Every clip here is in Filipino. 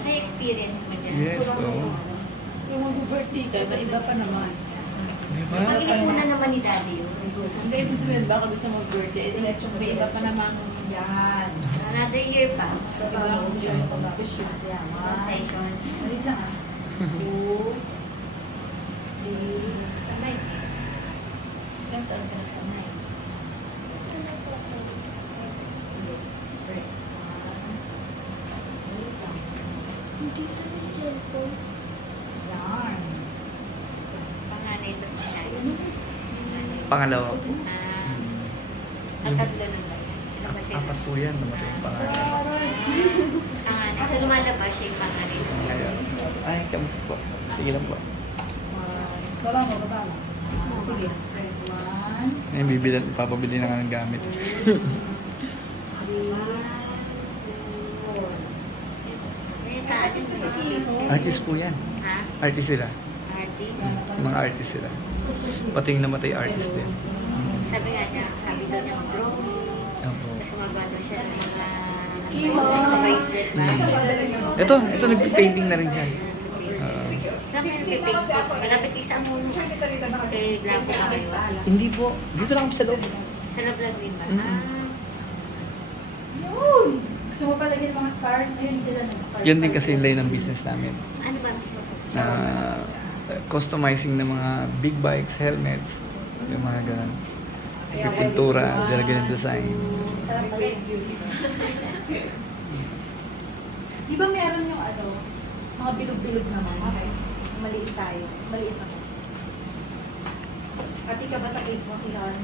May experience mo dyan. Yes, oo. Yung mag-birthday ka, iba pa naman. Di ba? Mag-iuna naman ni Daddy yun. Hindi, ibig sabihin baka gusto mag-birthday, may iba pa naman yan. Another year pa. Ibang session. Session. Wait lang ah. 2, 3, sanay. Ilang taon ka na sanay? Press 1. Yan. Panganay ito sa nanay. Pangalawa po. Ang tatlo nun ba yan? Ano ba sila? Apat po yan, namatay yung pangalan. Panganay. Sa lumalabas siya yung panganay. Ngayon. Ay, kamusta po? Sige lang po. Baba mo, baba mo. Sige, press 1. Ngayon, papabili na nga ng gamit. 3, 4. Artist na si Kiko. Artist po yan. Ha? Artist sila. Artist? Mga artist sila. Pati yung namatay artist din. Sabi nga niya, sabi daw niya mag-drawing. Opo. Tapos gumagawa daw siya ng mga bracelet ba? Ito nagpi-painting na rin siya. Saan kayo nagpipaint? Malapit kayo sa amuno. Kay Glampo na kayo. Hindi po. Dito lang kami sa loob. Sa Lablag din ba? Yun! Gusto mo pala yung mga star? Ayun sila ng-star. Yun din kasi yung line ng business namin. Ano ba ang isa sa Customizing ng mga big bikes, helmets, yung mga ganun. Yung pintura, nilagyan ng design. Sarap pala yung beauty. Di ba meron yung mga bilog-bilog naman? Okay. Maliit tayo. Maliit ako. Pati ka ba sa cake mo, Ilan?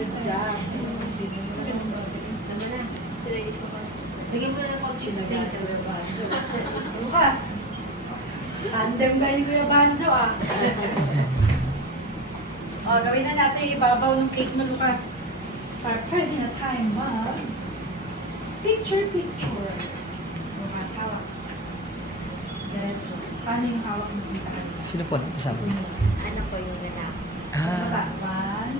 Good job. Naman na. Lagyan mo na ng cheese dito. Lucas! Tandem kayo ni Kuya Banjo ah. Gawin na natin ibabaw ng cake na Lucas. Pwede na time, ma. Picture. Lucas, hawak. Diretso. Paano yung hawak ng tintahan? Sino po kasama? Ano po yung lalaki? Baba. Ah, 1,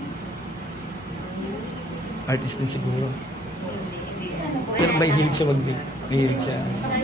2, artist din siguro. Hindi. ano po? Pero may hilig siya mag-bake. May hilig siya. Sa